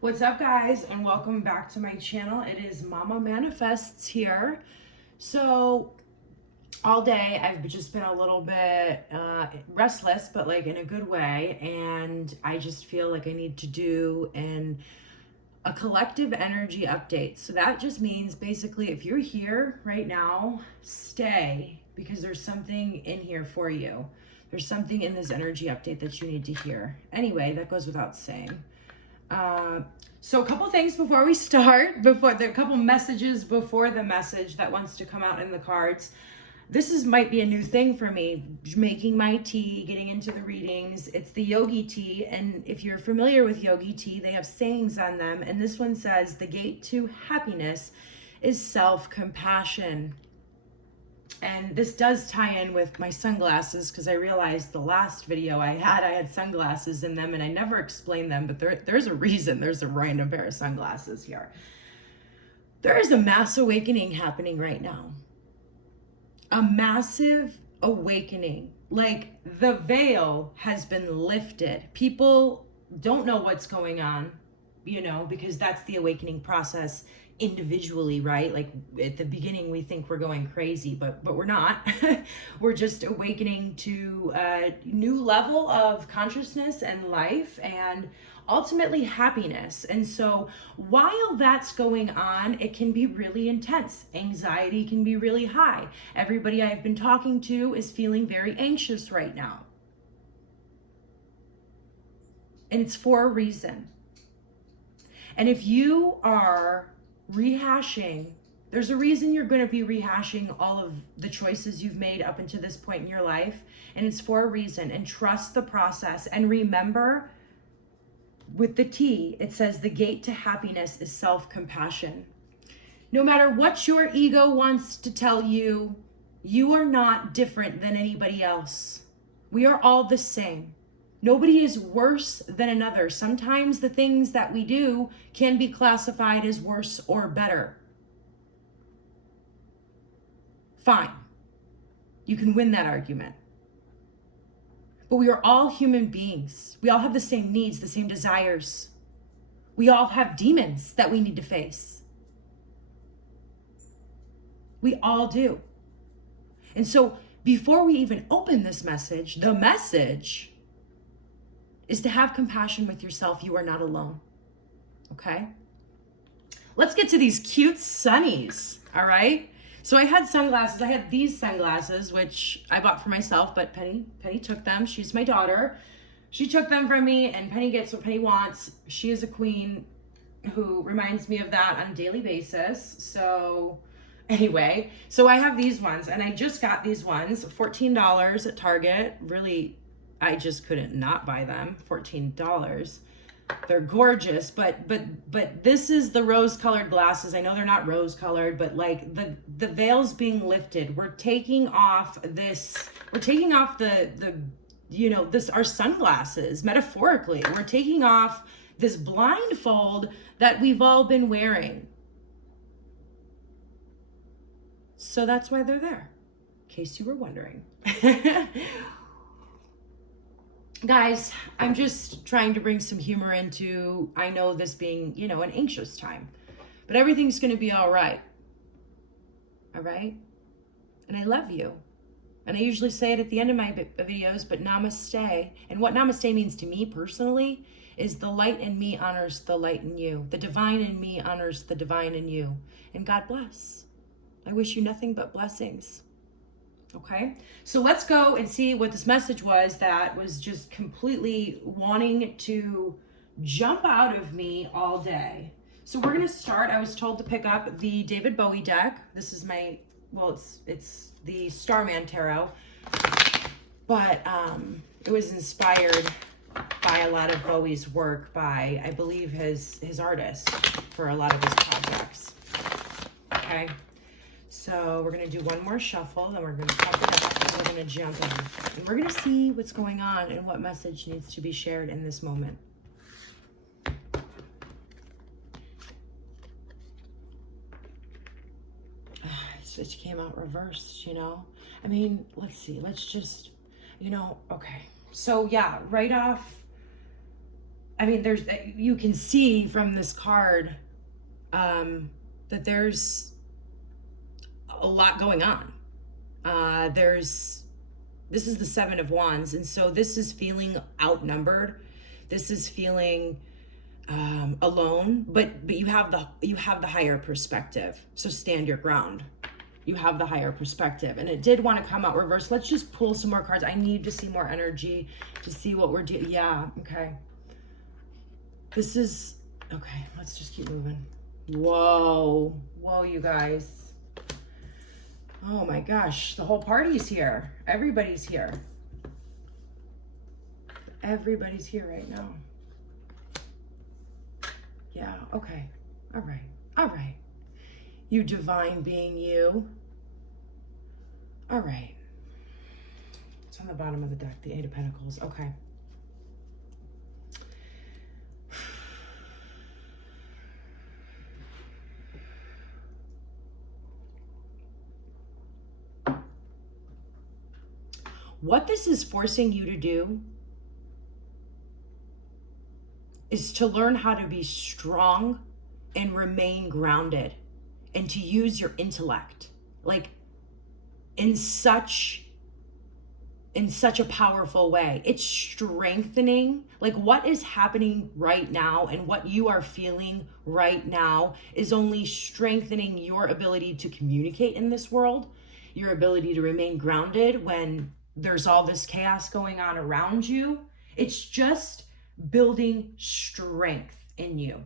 What's up, guys, and welcome back to my channel. It is Mama Manifests here. So all day I've just been a little bit restless, but like in a good way, and I just feel like I need to do a collective energy update. So that just means basically if you're here right now, stay, because there's something in here for you. There's something in this energy update that you need to hear. Anyway, that goes without saying. So a couple things before we start, a couple messages before the message that wants to come out in the cards. This might be a new thing for me, making my tea, getting into the readings. It's the yogi tea, and if you're familiar with yogi tea, they have sayings on them, and this one says, the gate to happiness is self-compassion. And this does tie in with my sunglasses, because I realized the last video I had sunglasses in them, and I never explained them, but there's a reason there's a random pair of sunglasses here. There is a mass awakening happening right now. A massive awakening. Like, the veil has been lifted. People don't know what's going on, because that's the awakening process individually, right? Like at the beginning we think we're going crazy, but we're not. We're just awakening to a new level of consciousness and life and ultimately happiness. And so while that's going on, it can be really intense. Anxiety can be really high. Everybody I've been talking to is feeling very anxious right now. And it's for a reason. And if you are rehashing, there's a reason you're going to be rehashing all of the choices you've made up until this point in your life, and it's for a reason. And trust the process. And remember, with the T, it says the gate to happiness is self-compassion. No matter what your ego wants to tell you, you are not different than anybody else. We are all the same. Nobody is worse than another. Sometimes the things that we do can be classified as worse or better. Fine. You can win that argument. But we are all human beings. We all have the same needs, the same desires. We all have demons that we need to face. We all do. And so before we even open this message, the message is to have compassion with yourself. You are not alone. Okay? Let's get to these cute sunnies. All right? So I had sunglasses. I had these sunglasses, which I bought for myself, but Penny took them. She's my daughter. She took them from me, and Penny gets what Penny wants. She is a queen who reminds me of that on a daily basis. So anyway, so I have these ones, and I just got these ones, $14 at Target. Really, I just couldn't not buy them. $14. They're gorgeous, but this is the rose-colored glasses. I know they're not rose-colored, but like the veil's being lifted. We're taking off this. We're taking off our sunglasses metaphorically. We're taking off this blindfold that we've all been wearing. So that's why they're there, in case you were wondering. Guys, I'm just trying to bring some humor into, I know this being, an anxious time, but everything's going to be all right. All right? And I love you. And I usually say it at the end of my videos, but namaste. And what namaste means to me personally is the light in me honors the light in you. The divine in me honors the divine in you. And God bless. I wish you nothing but blessings. Okay, so let's go and see what this message was that was just completely wanting to jump out of me all day. So we're going to start. I was told to pick up the David Bowie deck. This is my, it's the Starman Tarot, but it was inspired by a lot of Bowie's work by, I believe, his artist for a lot of his projects. Okay. So we're going to do one more shuffle, then we're going to pop it up, and we're going to jump in. And we're going to see what's going on and what message needs to be shared in this moment. It came out reversed, I mean, let's see. Let's just, okay. So yeah, right off I mean, you can see from this card that there's a lot going on. This is the Seven of Wands, and so this is feeling outnumbered. This is feeling alone, but you have the higher perspective. So stand your ground. You have the higher perspective, and it did want to come out reverse. Let's just pull some more cards. I need to see more energy to see what we're doing. Yeah, okay. This is okay. Let's just keep moving. Whoa, you guys. Oh my gosh, the whole party's here. Everybody's here. Everybody's here right now. Yeah, okay. All right. You divine being, you. All right. It's on the bottom of the deck, the Eight of Pentacles. Okay. What this is forcing you to do is to learn how to be strong and remain grounded and to use your intellect, like in such a powerful way. It's strengthening, like what is happening right now and what you are feeling right now is only strengthening your ability to communicate in this world, your ability to remain grounded when there's all this chaos going on around you. It's just building strength in you.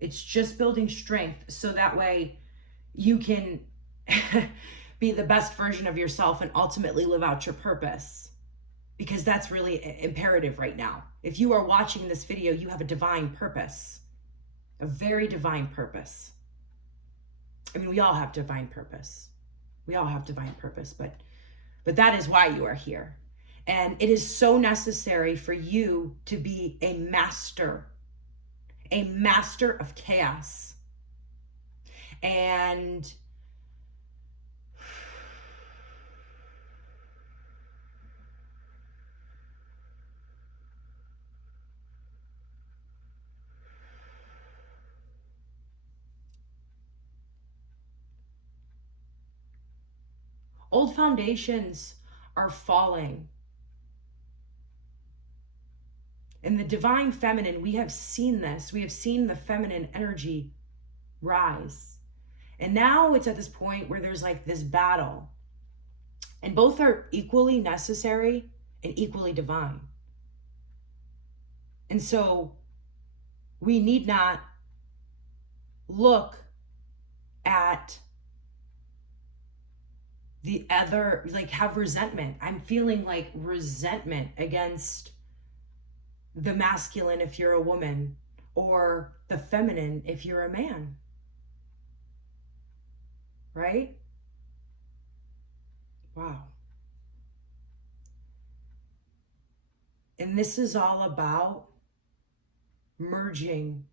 It's just building strength so that way you can be the best version of yourself and ultimately live out your purpose. Because that's really imperative right now. If you are watching this video, you have a divine purpose, a very divine purpose. I mean, we all have divine purpose. We all have divine purpose, but that is why you are here. And it is so necessary for you to be a master of chaos. And old foundations are falling. In the divine feminine, we have seen this. We have seen the feminine energy rise. And now it's at this point where there's like this battle. And both are equally necessary and equally divine. And so we need not look at the other, like have resentment. I'm feeling like resentment against the masculine if you're a woman, or the feminine if you're a man. Right? Wow. And this is all about merging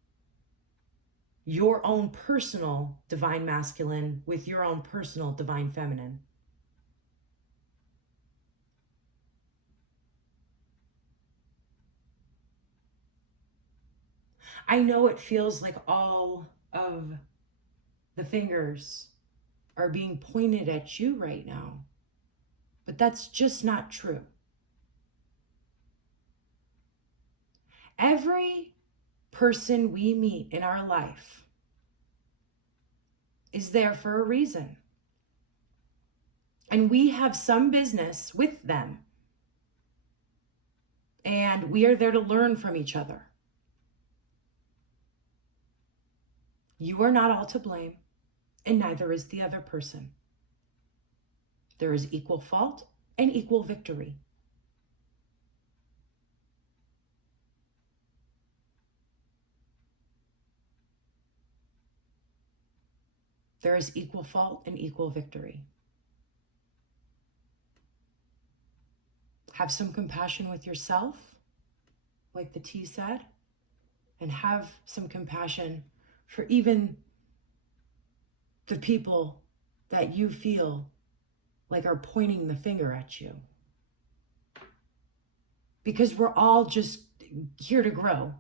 your own personal divine masculine with your own personal divine feminine. I know it feels like all of the fingers are being pointed at you right now, but that's just not true. Every person we meet in our life is there for a reason. And we have some business with them. And we are there to learn from each other. You are not all to blame, and neither is the other person. There is equal fault and equal victory. There is equal fault and equal victory. Have some compassion with yourself, like the T said, and have some compassion for even the people that you feel like are pointing the finger at you. Because we're all just here to grow.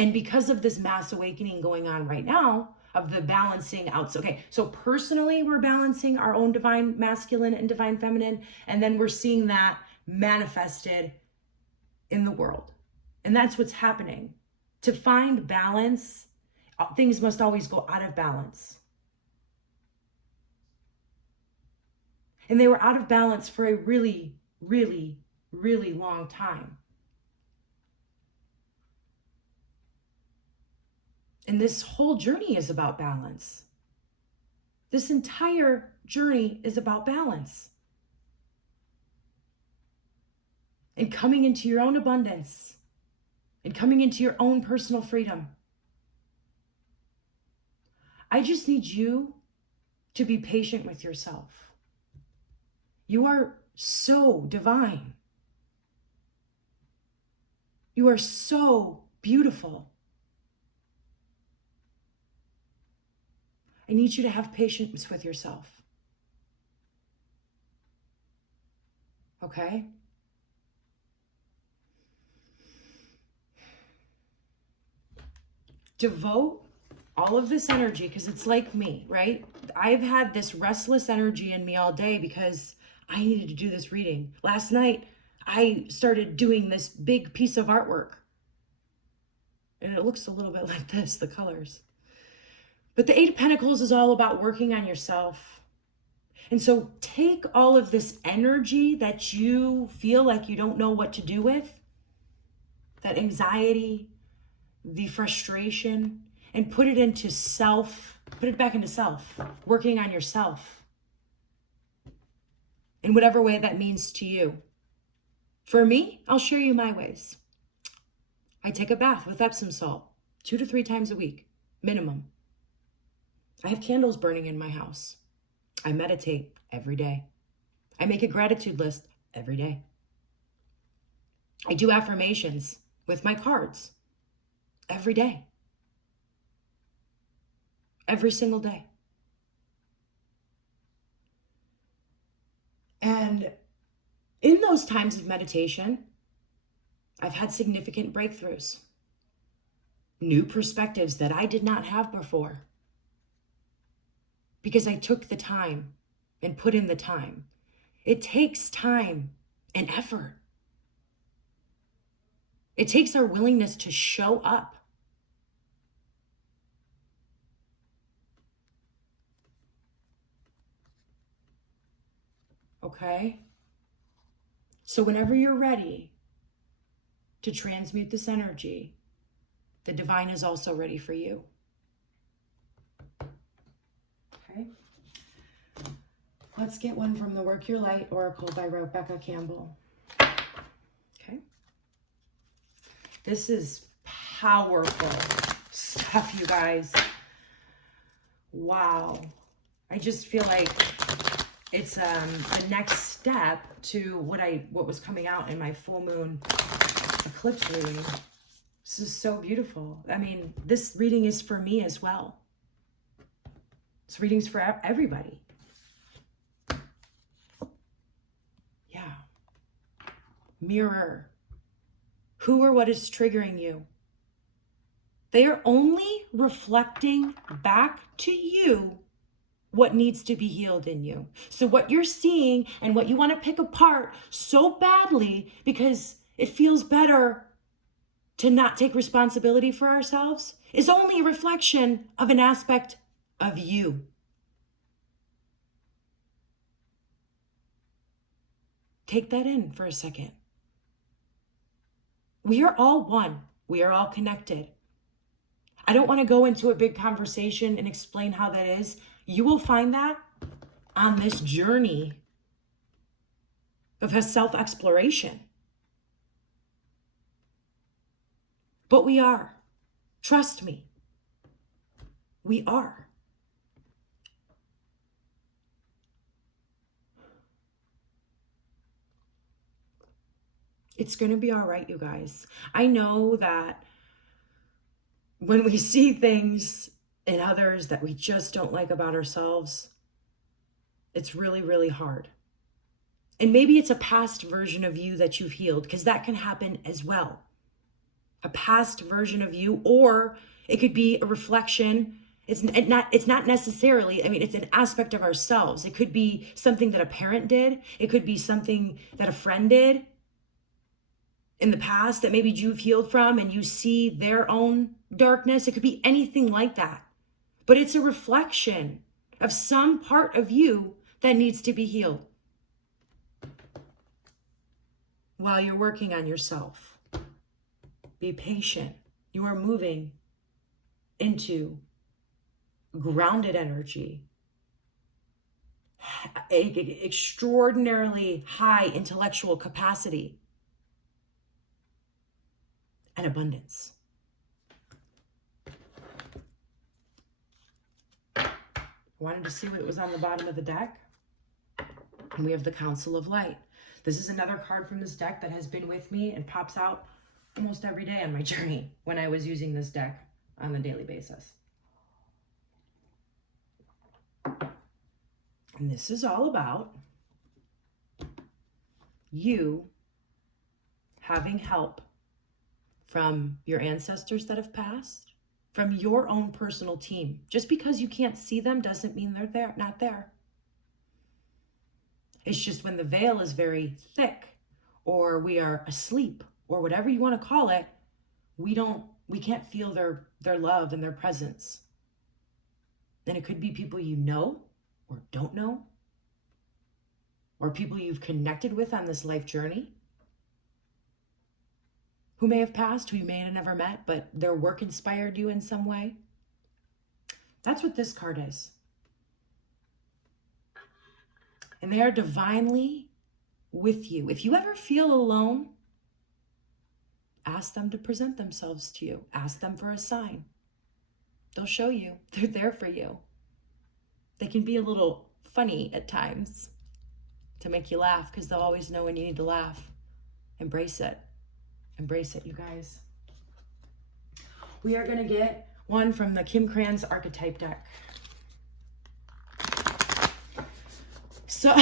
And because of this mass awakening going on right now, of the balancing out. Okay, so personally, we're balancing our own divine masculine and divine feminine, and then we're seeing that manifested in the world. And that's what's happening. To find balance, things must always go out of balance. And they were out of balance for a really, really, really long time. And this whole journey is about balance. This entire journey is about balance. And coming into your own abundance. And coming into your own personal freedom. I just need you to be patient with yourself. You are so divine. You are so beautiful. I need you to have patience with yourself. Okay? Devote all of this energy, because it's like me, right? I've had this restless energy in me all day because I needed to do this reading. Last night, I started doing this big piece of artwork. And it looks a little bit like this, the colors. But the Eight of Pentacles is all about working on yourself. And so take all of this energy that you feel like you don't know what to do with, that anxiety, the frustration, and put it into self, put it back into self, working on yourself in whatever way that means to you. For me, I'll share you my ways. I take a bath with Epsom salt 2 to 3 times a week, minimum. I have candles burning in my house. I meditate every day. I make a gratitude list every day. I do affirmations with my cards every day. Every single day. And in those times of meditation, I've had significant breakthroughs, new perspectives that I did not have before, because I took the time and put in the time. It takes time and effort. It takes our willingness to show up. Okay? So whenever you're ready to transmute this energy, the divine is also ready for you. Okay? Let's get one from the Work Your Light Oracle by Rebecca Campbell. Okay? This is powerful stuff, you guys. Wow. I just feel like it's the next step to what was coming out in my full moon eclipse reading. This is so beautiful. I mean, this reading is for me as well. This reading's for everybody. Yeah. Mirror. Who or what is triggering you? They are only reflecting back to you what needs to be healed in you. So what you're seeing and what you want to pick apart so badly because it feels better to not take responsibility for ourselves is only a reflection of an aspect of you. Take that in for a second. We are all one. We are all connected. I don't want to go into a big conversation and explain how that is. You will find that on this journey of self-exploration. But we are. Trust me. We are. It's going to be all right, you guys. I know that when we see things in others that we just don't like about ourselves, it's really, really hard. And maybe it's a past version of you that you've healed, because that can happen as well. a past version of you, or it could be a reflection. It's not necessarily, I mean, it's an aspect of ourselves. It could be something that a parent did. It could be something that a friend did in the past that maybe you've healed from and you see their own darkness. It could be anything like that. But it's a reflection of some part of you that needs to be healed while you're working on yourself. Be patient. You are moving into grounded energy, extraordinarily high intellectual capacity, and abundance. I wanted to see what was on the bottom of the deck. And we have the Council of Light. This is another card from this deck that has been with me and pops out almost every day on my journey when I was using this deck on a daily basis. And this is all about you having help from your ancestors that have passed, from your own personal team. Just because you can't see them doesn't mean they're there, not there. It's just when the veil is very thick, or we are asleep, or whatever you want to call it, we can't feel their love and their presence. And it could be people you know or don't know, or people you've connected with on this life journey, who may have passed, who you may have never met, but their work inspired you in some way. That's what this card is. And they are divinely with you. If you ever feel alone, ask them to present themselves to you. Ask them for a sign. They'll show you. They're there for you. They can be a little funny at times to make you laugh, because they'll always know when you need to laugh. Embrace it. Embrace it, you guys. We are going to get one from the Kim Kranz Archetype deck. So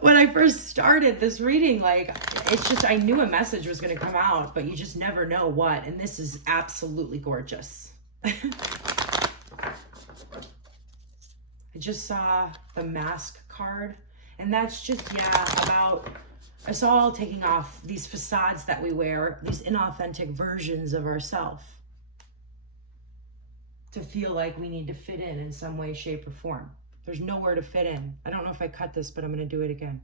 when I first started this reading, it's just, I knew a message was going to come out, but you just never know what. And this is absolutely gorgeous. I just saw the Mask card, and that's just, about us all taking off these facades that we wear, these inauthentic versions of ourselves, to feel like we need to fit in some way, shape, or form. There's nowhere to fit in. I don't know if I cut this, but I'm going to do it again.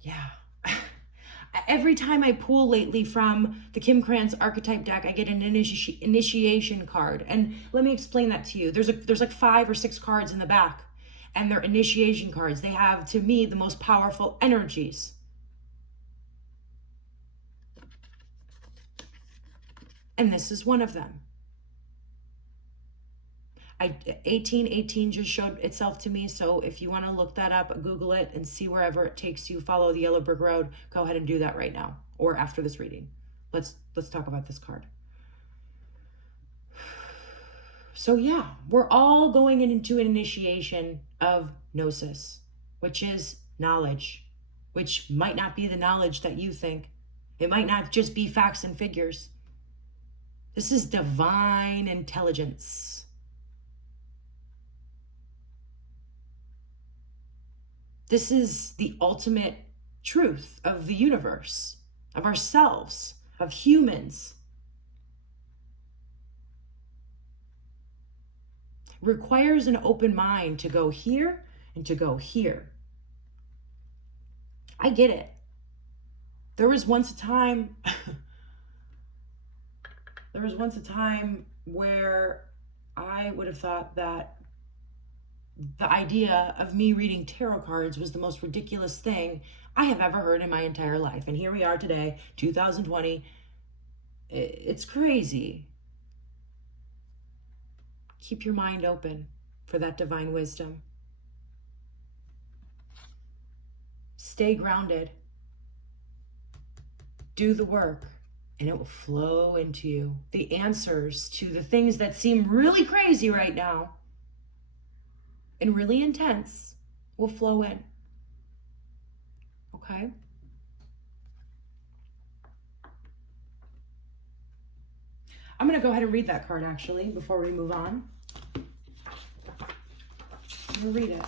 Yeah. Every time I pull lately from the Kim Kranz Archetype deck, I get an initiation card. And let me explain that to you. There's like 5 or 6 cards in the back, and they're initiation cards. They have, to me, the most powerful energies. And this is one of them. 1818 just showed itself to me, so if you want to look that up, Google it and see wherever it takes you, follow the yellow brick road, go ahead and do that right now or after this reading. Let's talk about this card. So yeah, we're all going into an initiation of gnosis, which is knowledge, which might not be the knowledge that you think. It might not just be facts and figures. This is divine intelligence. This is the ultimate truth of the universe, of ourselves, of humans. It requires an open mind to go here and to go here. I get it. There was once a time where I would have thought that the idea of me reading tarot cards was the most ridiculous thing I have ever heard in my entire life. And here we are today, 2020. It's crazy. Keep your mind open for that divine wisdom. Stay grounded. Do the work, and it will flow into you. The answers to the things that seem really crazy right now and really intense will flow in. Okay? Okay. I'm going to go ahead and read that card actually before we move on. I'm going to read it.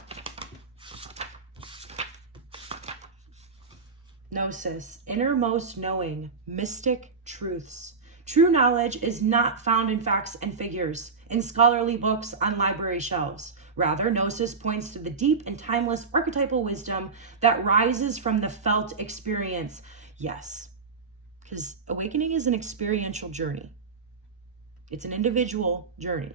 Gnosis, innermost knowing, mystic truths. True knowledge is not found in facts and figures, in scholarly books on library shelves. Rather, Gnosis points to the deep and timeless archetypal wisdom that rises from the felt experience. Yes, because awakening is an experiential journey. It's an individual journey.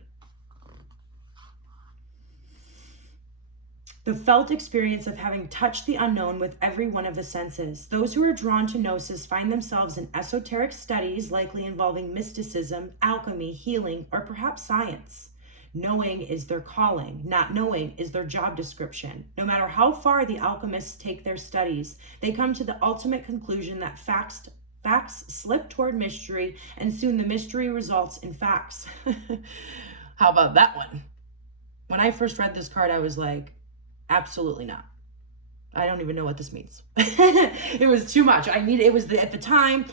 The felt experience of having touched the unknown with every one of the senses. Those who are drawn to Gnosis find themselves in esoteric studies, likely involving mysticism, alchemy, healing, or perhaps science. Knowing is their calling. Not knowing is their job description. No matter how far the alchemists take their studies, they come to the ultimate conclusion that facts slip toward mystery, and soon the mystery results in facts. How about that one? When I first read this card, I was like, absolutely not. I don't even know what this means. It was too much. It was at the time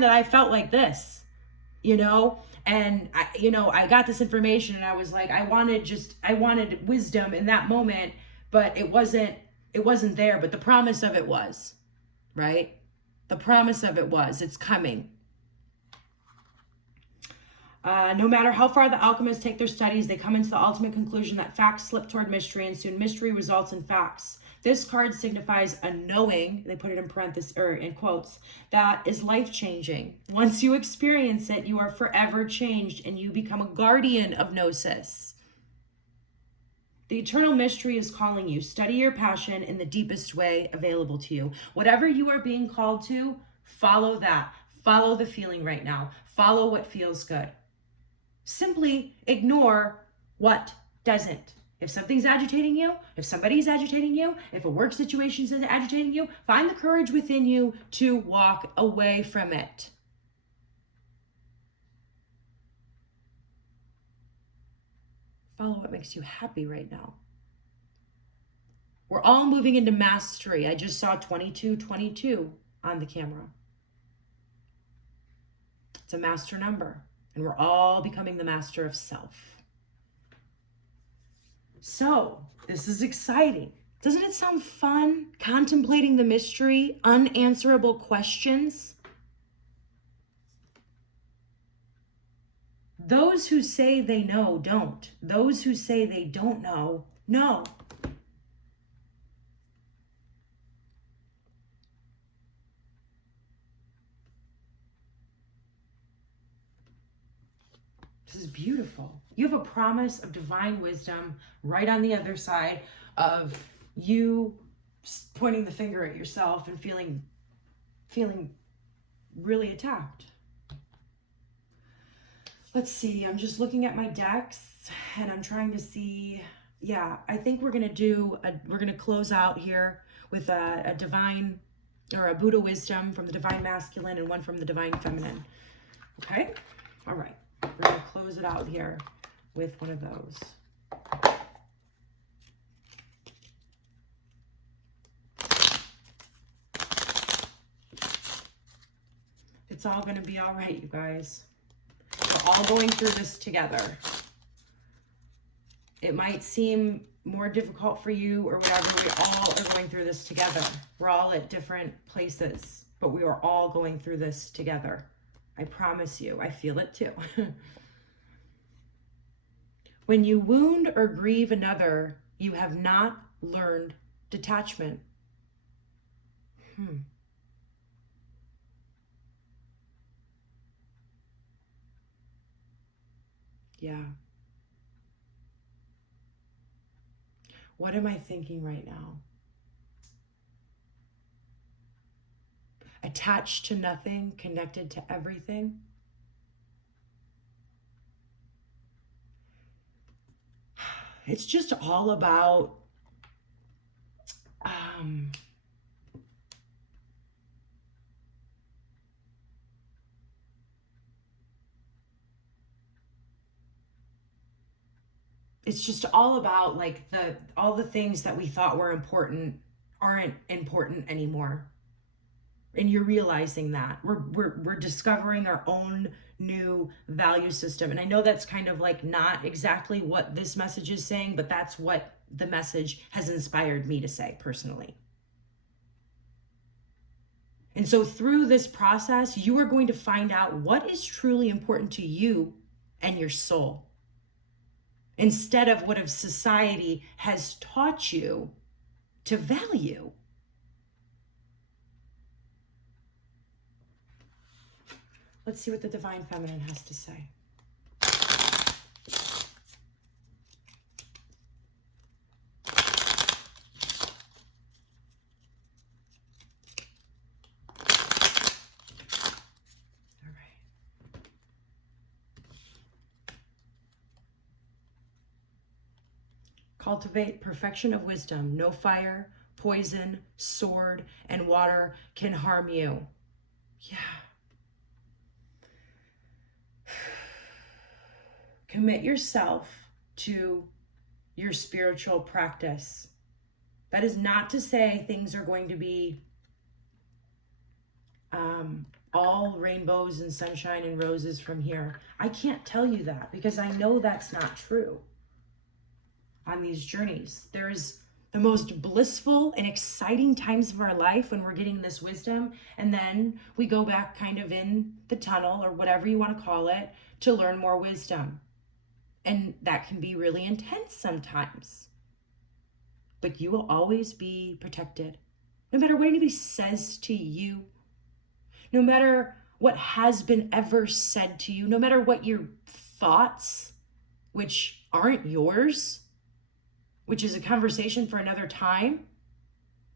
that I felt like this, and I got this information and I was like, I wanted wisdom in that moment, but it wasn't there, but the promise of it was, right? The promise of it was, it's coming. No matter how far the alchemists take their studies, they come into the ultimate conclusion that facts slip toward mystery, and soon mystery results in facts. This card signifies a knowing, they put it in parentheses or in quotes, that is life-changing. Once you experience it, you are forever changed and you become a guardian of Gnosis. The eternal mystery is calling you. Study your passion in the deepest way available to you. Whatever you are being called to, follow that. Follow the feeling right now. Follow what feels good. Simply ignore what doesn't. If something's agitating you, if somebody's agitating you, if a work situation is agitating you, find the courage within you to walk away from it. Follow what makes you happy right now. We're all moving into mastery. I just saw 2222 on the camera. It's a master number. And we're all becoming the master of self. So, this is exciting. Doesn't it sound fun? Contemplating the mystery, unanswerable questions. Those who say they know don't. Those who say they don't know, know. This is beautiful. You have a promise of divine wisdom right on the other side of you pointing the finger at yourself and feeling really attacked. Let's see. I'm just looking at my decks and I'm trying to see. Yeah, I think we're going to close out here with a divine or a Buddha wisdom from the divine masculine and one from the divine feminine. Okay? All right. We're going to close it out here with one of those. It's all going to be all right, you guys. We're all going through this together. It might seem more difficult for you or whatever. We all are going through this together. We're all at different places, but we are all going through this together. I promise you, I feel it too. When you wound or grieve another, you have not learned detachment. Yeah. What am I thinking right now? Attached to nothing, connected to everything. It's just all about it's just all about like all the things that we thought were important aren't important anymore. And you're realizing that we're discovering our own new value system. And I know that's kind of like not exactly what this message is saying, but that's what the message has inspired me to say personally. And so through this process, you are going to find out what is truly important to you and your soul, instead of what society has taught you to value. Let's see what the Divine Feminine has to say. All right. Cultivate perfection of wisdom. No fire, poison, sword, and water can harm you. Yeah. Commit yourself to your spiritual practice. That is not to say things are going to be all rainbows and sunshine and roses from here. I can't tell you that because I know that's not true. On these journeys, there's the most blissful and exciting times of our life when we're getting this wisdom, and then we go back kind of in the tunnel or whatever you want to call it to learn more wisdom. And that can be really intense sometimes. But you will always be protected. No matter what anybody says to you, no matter what has been ever said to you, no matter what your thoughts, which aren't yours, which is a conversation for another time,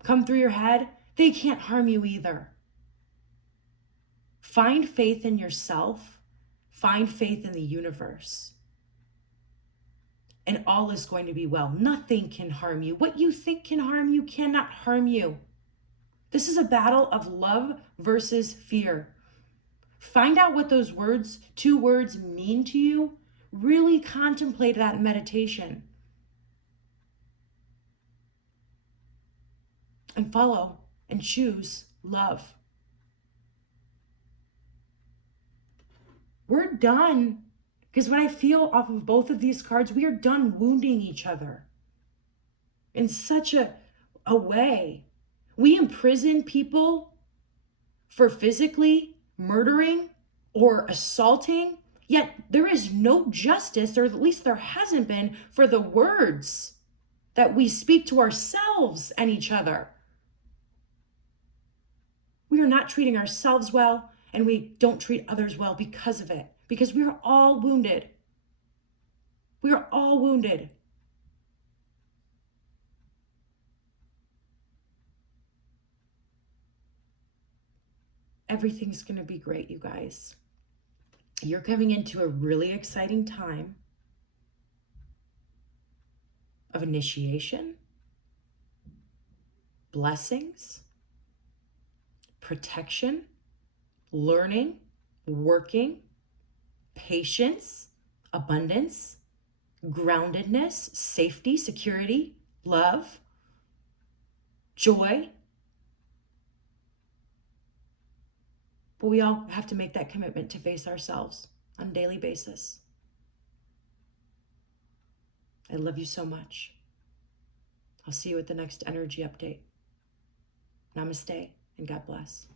come through your head, they can't harm you either. Find faith in yourself. Find faith in the universe. And all is going to be well. Nothing can harm you. What you think can harm you cannot harm you. This is a battle of love versus fear. Find out what those words, 2 words, mean to you. Really contemplate that in meditation. And follow and choose love. We're done. Because when I feel off of both of these cards, we are done wounding each other in such a way. We imprison people for physically murdering or assaulting, yet there is no justice, or at least there hasn't been, for the words that we speak to ourselves and each other. We are not treating ourselves well, and we don't treat others well because of it. Because we are all wounded. We are all wounded. Everything's going to be great, you guys. You're coming into a really exciting time of initiation, blessings, protection, learning, working, patience, abundance, groundedness, safety, security, love, joy. But we all have to make that commitment to face ourselves on a daily basis. I love you so much. I'll see you at the next energy update. Namaste and God bless.